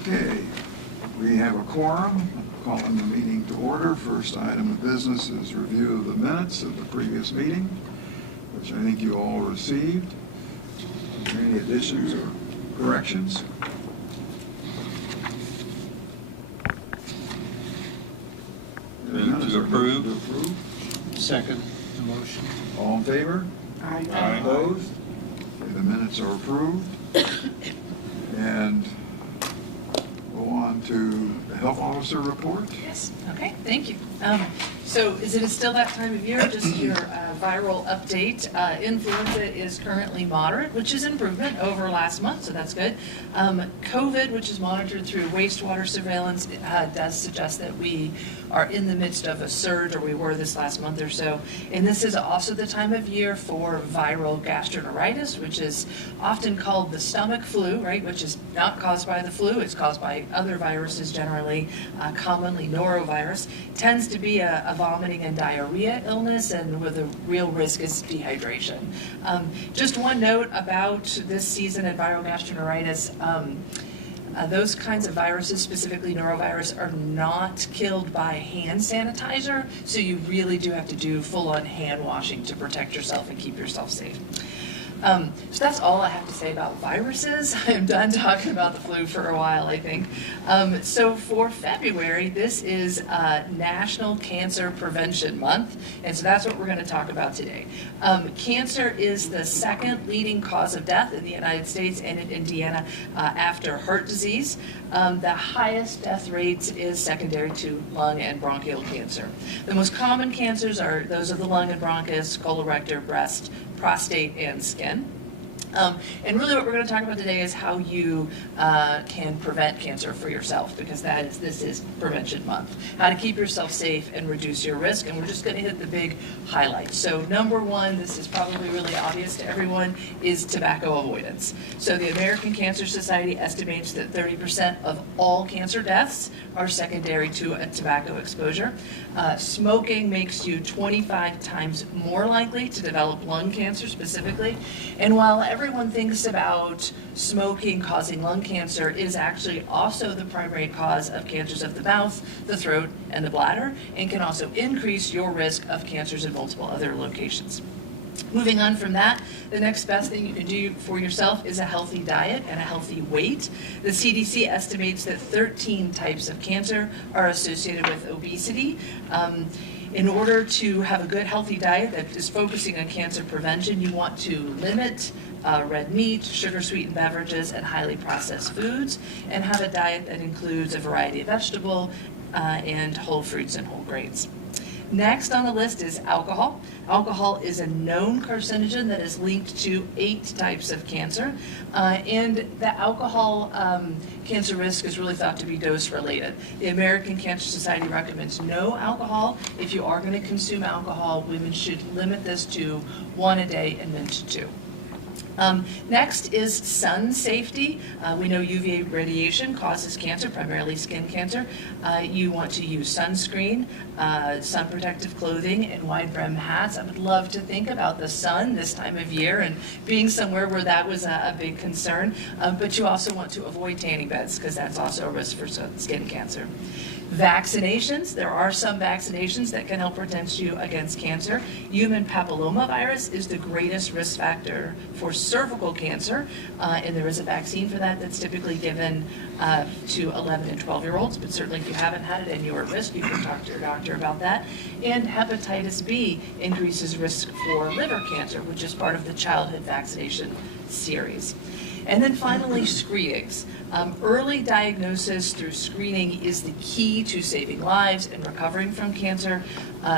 Okay, we have a quorum. Calling the meeting to order. First item of business is review of the minutes of the previous meeting, which I think you all received. Are there any additions or corrections? Move to approve. To approve. Second the motion. All in favor? Aye. Opposed? Okay, the minutes are approved. And go on to the health officer report. Yes, okay, thank you. So is it still that time of year? Just your viral update. Influenza is currently moderate, which is improvement over last month, so that's good. COVID, which is monitored through wastewater surveillance, does suggest that we are in the midst of a surge, or we were this last month or so. And this is also the time of year for viral gastroenteritis, which is often called the stomach flu, right? Which is not caused by the flu, it's caused by other viruses generally, commonly norovirus. Tends to be a vomiting and diarrhea illness, and where the real risk is dehydration. Just one note about this season of viral gastroenteritis. Those kinds of viruses, specifically norovirus, are not killed by hand sanitizer, so you really do have to do full-on hand washing to protect yourself and keep yourself safe. So that's all I have to say about viruses. I'm done talking about the flu for a while, I think. So for February, this is National Cancer Prevention Month, and so that's what we're going to talk about today. Cancer is the second leading cause of death in the United States and in Indiana after heart disease. The highest death rates is secondary to lung and bronchial cancer. The most common cancers are those of the lung and bronchus, colorectal, breast, prostate, and skin. And really what we're going to talk about today is how you can prevent cancer for yourself, because this is Prevention Month. How to keep yourself safe and reduce your risk, and we're just going to hit the big highlights. So number one, this is probably really obvious to everyone, is tobacco avoidance. So the American Cancer Society estimates that 30% of all cancer deaths are secondary to a tobacco exposure. Smoking makes you 25 times more likely to develop lung cancer specifically, and while everyone thinks about smoking causing lung cancer, it is actually also the primary cause of cancers of the mouth, the throat, and the bladder, and can also increase your risk of cancers in multiple other locations. Moving on from that, the next best thing you can do for yourself is a healthy diet and a healthy weight. The CDC estimates that 13 types of cancer are associated with obesity. In order to have a good, healthy diet that is focusing on cancer prevention, you want to limit red meat, sugar-sweetened beverages, and highly processed foods, and have a diet that includes a variety of vegetable and whole fruits and whole grains. Next on the list is alcohol. Alcohol is a known carcinogen that is linked to 8 types of cancer, and the alcohol cancer risk is really thought to be dose-related. The American Cancer Society recommends no alcohol. If you are going to consume alcohol, women should limit this to 1 a day and men to 2. Next is sun safety. We know UVA radiation causes cancer, primarily skin cancer. You want to use sunscreen, sun protective clothing, and wide brim hats. I would love to think about the sun this time of year and being somewhere where that was a big concern. But you also want to avoid tanning beds, because that's also a risk for skin cancer. Vaccinations. There are some vaccinations that can help protect you against cancer. Human papillomavirus is the greatest risk factor for cervical cancer, and there is a vaccine for that that's typically given to 11 and 12-year-olds, but certainly if you haven't had it and you're at risk, you can talk to your doctor about that. And hepatitis B increases risk for liver cancer, which is part of the childhood vaccination series. And then finally, screenings. Early diagnosis through screening is the key to saving lives and recovering from cancer.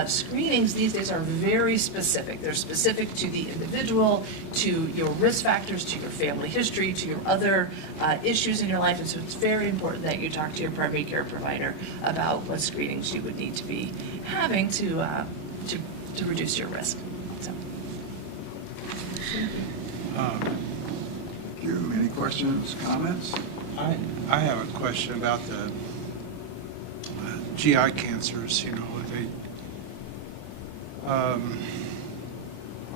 Screenings these days are very specific. They're specific to the individual, to your risk factors, to your family history, to your other issues in your life. And so it's very important that you talk to your primary care provider about what screenings you would need to be having to reduce your risk. So. Thank you. Any questions, comments? I have a question about the GI cancers. You know,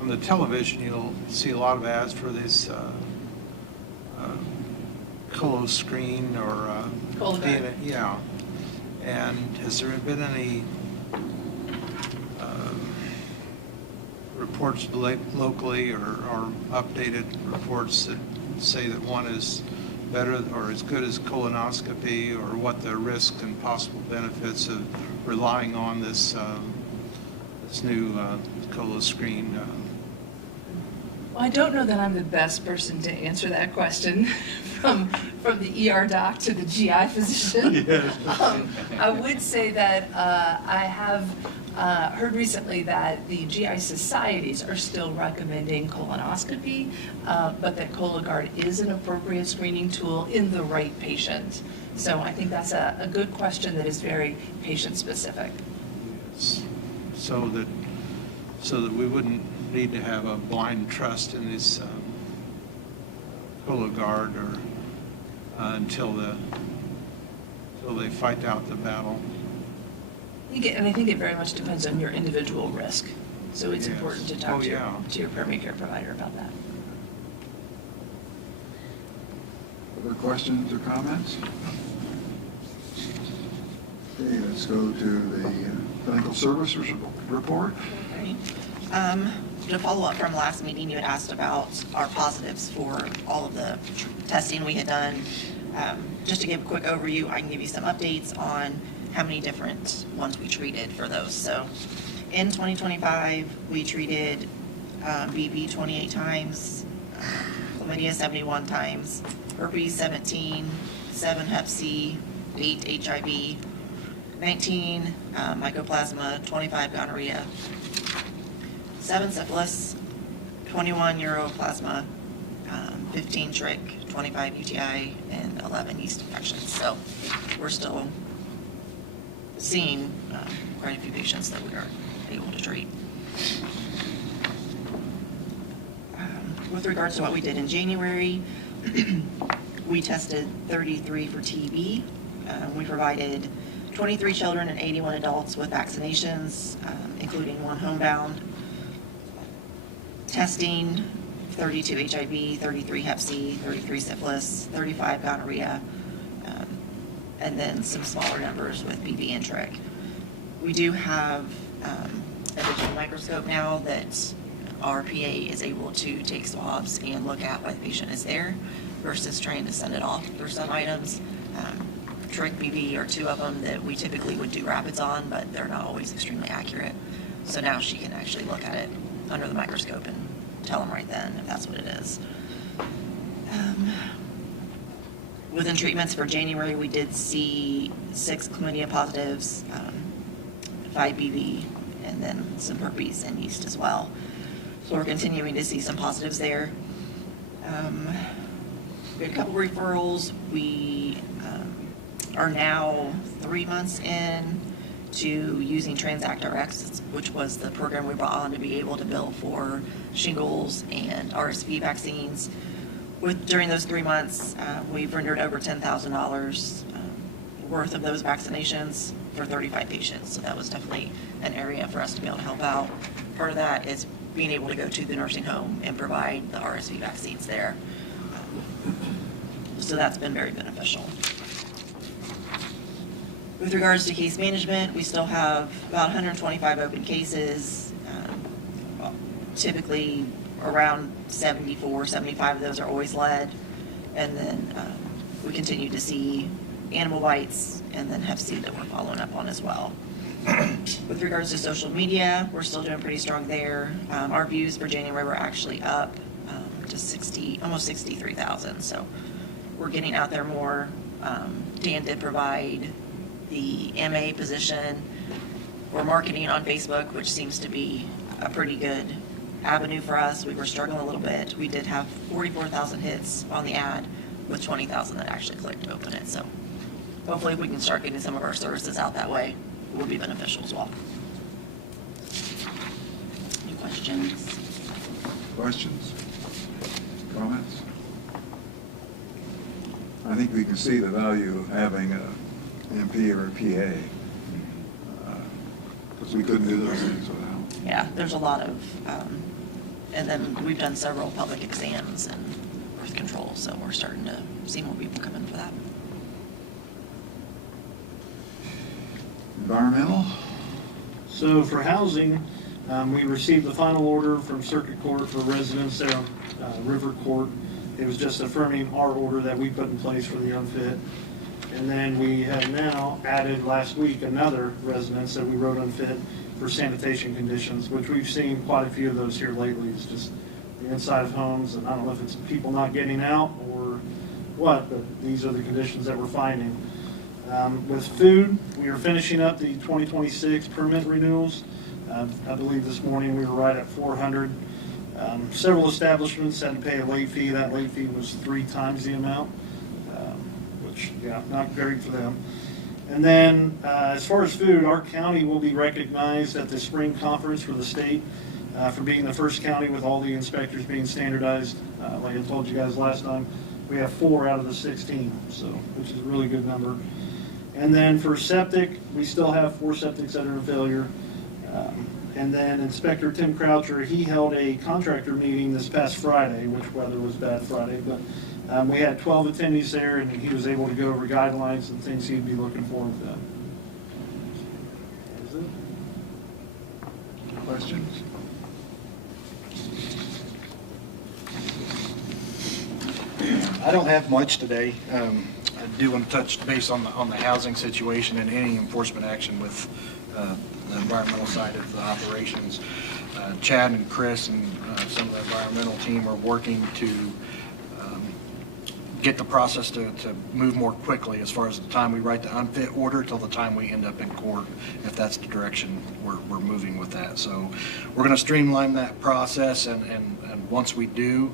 on the television you'll see a lot of ads for this Coloscreen or Cologuard. DNA? Yeah. And has there been any reports locally or updated reports that say that one is better or as good as colonoscopy, or what the risks and possible benefits of relying on this this new Coloscreen? Well, I don't know that I'm the best person to answer that question from the ER doc to the GI physician. Yes. I would say that I have heard recently that the GI societies are still recommending colonoscopy, but that Cologuard is an appropriate screening tool in the right patient. So I think that's a good question that is very patient-specific. So that we wouldn't need to have a blind trust in this Cologuard or until they fight out the battle. And I think it very much depends on your individual risk. So it's Yes. important to talk Oh, to yeah. your primary care provider about that. Other questions or comments? Okay, let's go to the clinical services report. Right. To follow up from last meeting, you had asked about our positives for all of the testing we had done. Just to give a quick overview, I can give you some updates on how many different ones we treated for those. So in 2025, we treated BV 28 times, chlamydia 71 times, herpes 17, 7 hep C, 8 HIV, 19 mycoplasma, 25 gonorrhea, 7 syphilis, 21 uroplasma, 15 trick, 25 UTI, and 11 yeast infections. So we're still seeing quite a few patients that we are able to treat. With regards to what we did in January, we tested 33 for TB. We provided 23 children and 81 adults with vaccinations, including 1 homebound. Testing, 32 HIV, 33 hep C, 33 syphilis, 35 gonorrhea, and then some smaller numbers with BV and trick. We do have a digital microscope now that our PA is able to take swabs and look at while the patient is there versus trying to send it off for some items. Trick, BV are 2 of them that we typically would do rapids on, but they're not always extremely accurate. So now she can actually look at it under the microscope and tell them right then if that's what it is. Within treatments for January, we did see 6 chlamydia positives, 5 BV, and then some herpes and yeast as well. So we're continuing to see some positives there. We had a couple referrals. We are now 3 months in to using TransactRx, which was the program we brought on to be able to bill for shingles and RSV vaccines. During those 3 months, we've rendered over $10,000 worth of those vaccinations for 35 patients. So that was definitely an area for us to be able to help out. Part of that is being able to go to the nursing home and provide the RSV vaccines there. So that's been very beneficial. With regards to case management, we still have about 125 open cases. Typically around 74, 75 of those are always lead. And then we continue to see animal bites and then Hep C that we're following up on as well. With regards to social media, we're still doing pretty strong there. Our views for January were actually up to almost 63,000. So we're getting out there more. Dan did provide the MA position. We're marketing on Facebook, which seems to be a pretty good avenue for us. We were struggling a little bit. We did have 44,000 hits on the ad with 20,000 that actually clicked to open it. So hopefully we can start getting some of our services out that way. It will be beneficial as well. Any questions? Questions? Comments? I think we can see the value of having a MP or a PA, because we couldn't do those things without. Yeah, there's a lot of, and then we've done several public exams and birth control. So we're starting to see more people come in for that. Environmental? So for housing, we received the final order from Circuit Court for residents there on River Court. It was just affirming our order that we put in place for the unfit. And then we have now added last week another residence that we wrote unfit for sanitation conditions, which we've seen quite a few of those here lately. It's just the inside of homes, and I don't know if it's people not getting out or what, but these are the conditions that we're finding. With food, we are finishing up the 2026 permit renewals. I believe this morning we were right at 400. Several establishments had to pay a late fee. That late fee was 3 times the amount, which, yeah, not great for them. And then as far as food, our county will be recognized at the spring conference for the state for being the first county with all the inspectors being standardized. Like I told you guys last time, we have 4 out of the 16, so which is a really good number. And then for septic, we still have 4 septics that are in failure. And then Inspector Tim Croucher, he held a contractor meeting this past Friday, which weather was bad Friday, but we had 12 attendees there, and he was able to go over guidelines and things he'd be looking for with them. That is it. Questions? I don't have much today. I do want to touch base on the housing situation and any enforcement action with the environmental side of the operations. Chad and Chris and some of the environmental team are working to get the process to move more quickly as far as the time we write the unfit order till the time we end up in court, if that's the direction we're moving with that. So we're going to streamline that process, and once we do,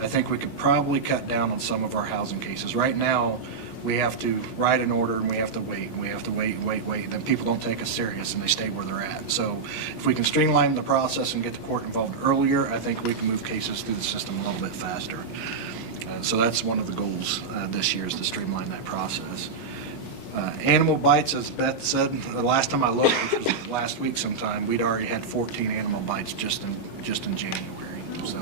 I think we could probably cut down on some of our housing cases. Right now, we have to write an order and we have to wait and we have to wait and wait. Then people don't take us serious and they stay where they're at. So if we can streamline the process and get the court involved earlier, I think we can move cases through the system a little bit faster. So that's one of the goals this year, is to streamline that process. Animal bites, as Beth said, the last time I looked, which was last week sometime, we'd already had 14 animal bites just in January. So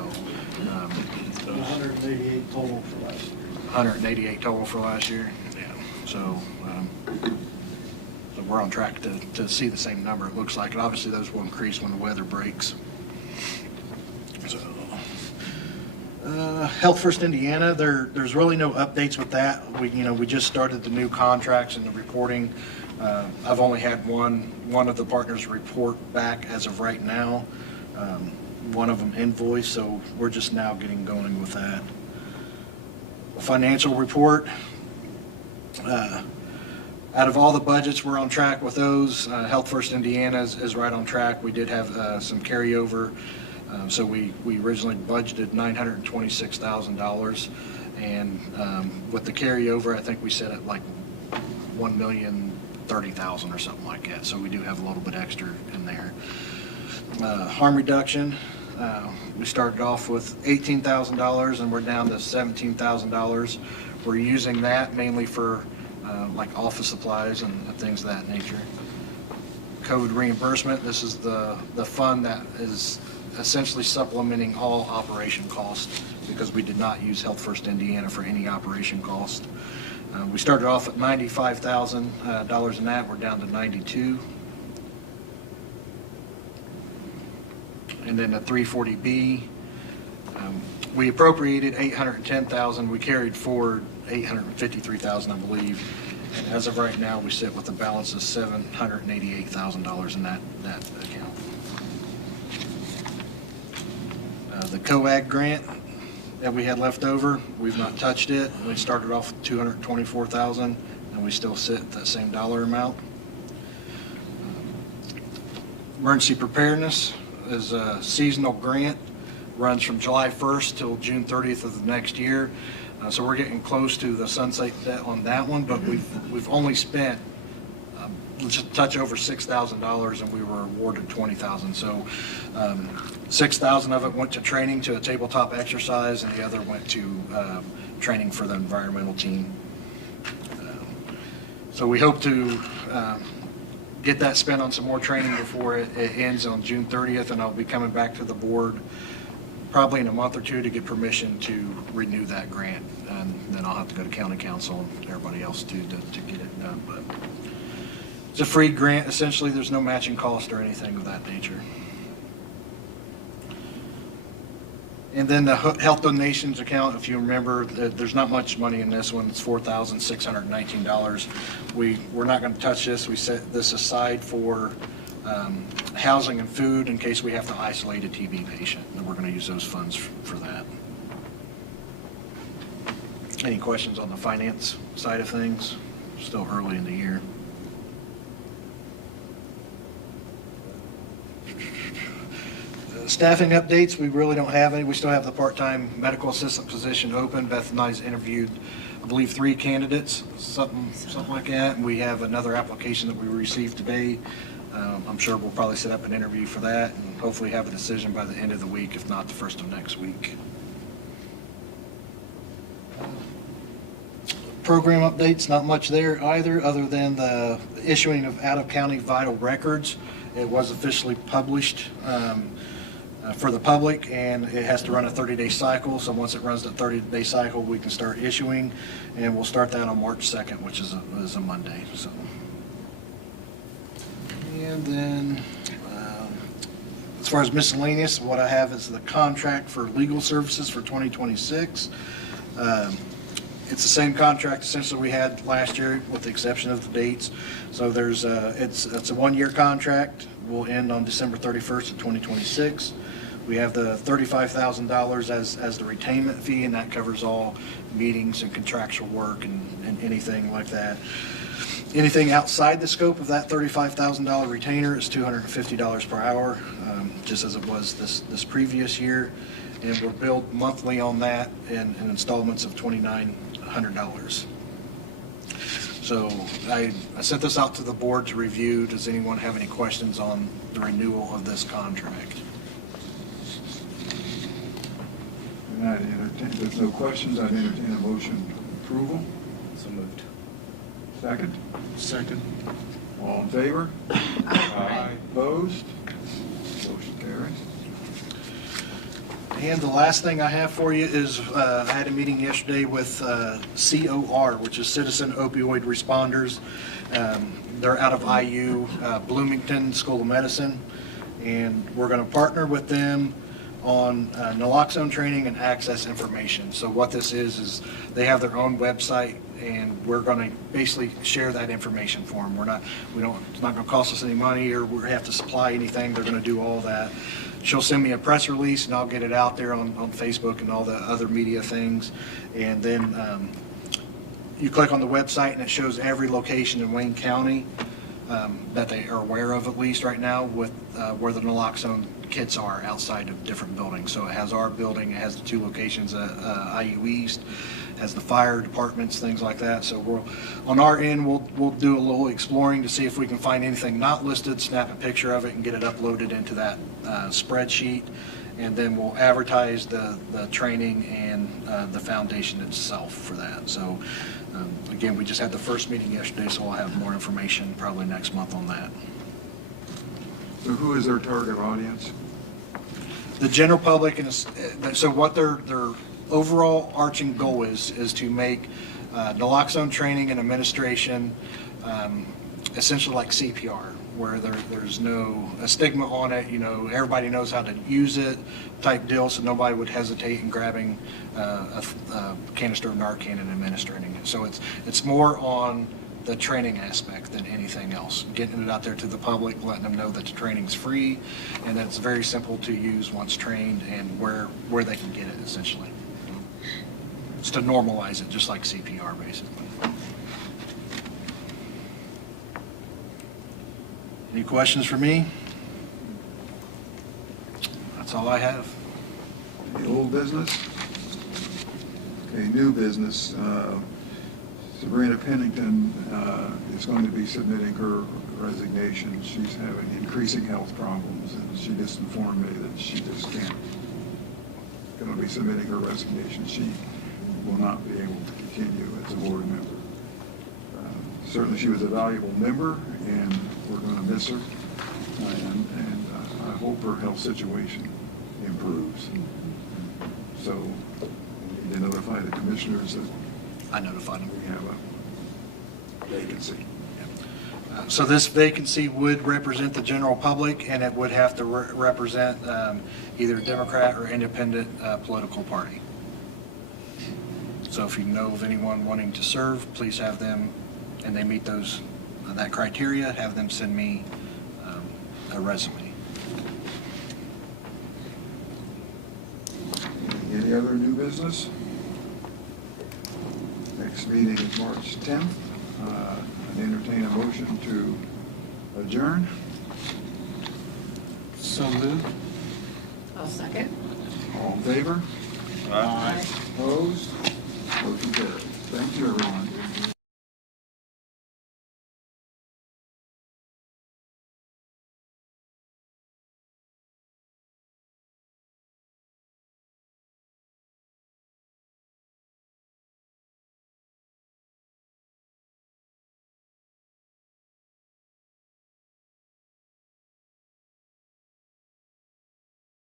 188 total for last year. 188 total for last year. Yeah. So we're on track to see the same number. It looks like, and obviously those will increase when the weather breaks. So Health First Indiana, there's really no updates with that. We just started the new contracts and the reporting. I've only had one of the partners report back as of right now. One of them invoice, so we're just now getting going with that. Financial report. Out of all the budgets, we're on track with those. Health First Indiana is right on track. We did have some carryover. So we originally budgeted $926,000, and with the carryover, I think we set it like $1,030,000 or something like that. So we do have a little bit extra in there. Harm reduction. We started off with $18,000 and we're down to $17,000. We're using that mainly for like office supplies and things of that nature. COVID reimbursement. This is the fund that is essentially supplementing all operation costs, because we did not use Health First Indiana for any operation cost. We started off at $95,000 in that. We're down to $92,000. And then the 340B, we appropriated $810,000. We carried forward $853,000, I believe. And as of right now, we sit with a balance of $788,000 in that account. The COAG grant that we had left over, we've not touched it. We started off with $224,000, and we still sit at that same dollar amount. Emergency preparedness is a seasonal grant, runs from July 1st till June 30th of the next year. So we're getting close to the sunset on that one, but we've only spent just a touch over $6,000, and we were awarded $20,000. So $6,000 of it went to training, to a tabletop exercise, and the other went to training for the environmental team. So we hope to get that spent on some more training before it ends on June 30th, and I'll be coming back to the board probably in a month or two to get permission to renew that grant. And then I'll have to go to county council and everybody else too to get it done. But it's a free grant, essentially. There's no matching cost or anything of that nature. And then the health donations account, if you remember, there's not much money in this one. It's $4,619. We're not going to touch this. We set this aside for housing and food in case we have to isolate a TB patient, and we're going to use those funds for that. Any questions on the finance side of things? Still early in the year. Staffing updates, we really don't have any. We still have the part-time medical assistant position open. Beth and I's interviewed, I believe, 3 candidates, something like that. And we have another application that we received today. I'm sure we'll probably set up an interview for that and hopefully have a decision by the end of the week, if not the first of next week. Program updates, not much there either, other than the issuing of out-of-county vital records. It was officially published for the public, and it has to run a 30-day cycle. So once it runs the 30-day cycle, we can start issuing, and we'll start that on March 2nd, which is a Monday. So, and then as far as miscellaneous, what I have is the contract for legal services for 2026. It's the same contract essentially we had last year, with the exception of the dates. So there's it's a 1-year contract. Will end on December 31st of 2026. We have the $35,000 as the retainment fee, and that covers all meetings and contractual work and anything like that. Anything outside the scope of that $35,000 retainer is $250 per hour, just as it was this previous year. And we're billed monthly on that in installments of $2,900. So I sent this out to the board to review. Does anyone have any questions on the renewal of this contract? And if there's no questions, I'd entertain a motion approval. So moved. Second? Second. All in favor? Aye. Opposed? Motion carries. And the last thing I have for you is I had a meeting yesterday with COR, which is Citizen Opioid Responders. They're out of IU, Bloomington School of Medicine, and we're going to partner with them on naloxone training and access information. So what this is they have their own website, and we're going to basically share that information for them. It's not going to cost us any money, or we have to supply anything. They're going to do all that. She'll send me a press release, and I'll get it out there on Facebook and all the other media things. And then you click on the website, and it shows every location in Wayne County that they are aware of, at least right now, with where the naloxone kits are outside of different buildings. So it has our building, it has the 2 locations at IU East, has the fire departments, things like that. So on our end, we'll do a little exploring to see if we can find anything not listed, snap a picture of it, and get it uploaded into that spreadsheet. And then we'll advertise the training and the foundation itself for that. So again, we just had the first meeting yesterday, so we'll have more information probably next month on that. So who is their target audience? The general public, and so what their overall arching goal is to make naloxone training and administration essentially like CPR, where there's no stigma on it. You know, everybody knows how to use it type deal, so nobody would hesitate in grabbing a canister of Narcan and administering it. So it's more on the training aspect than anything else, getting it out there to the public, letting them know that the training's free and that it's very simple to use once trained, and where they can get it essentially. It's to normalize it, just like CPR basically. Any questions for me? That's all I have. Any old business? Okay, new business. Sabrina Pennington is going to be submitting her resignation. She's having increasing health problems, and she just informed me that she just can't, going to be submitting her resignation. She will not be able to continue as a board member. Certainly she was a valuable member, and we're going to miss her, and I hope her health situation improves. So we need to notify the commissioners that I notified them. we have a vacancy. So this vacancy would represent the general public, and it would have to represent either a Democrat or independent political party. So if you know of anyone wanting to serve, please have them, and they meet that criteria, have them send me a resume. Any other new business? Next meeting is March 10th. I'd entertain a motion to adjourn. So moved. I'll second. All in favor? Aye. Opposed?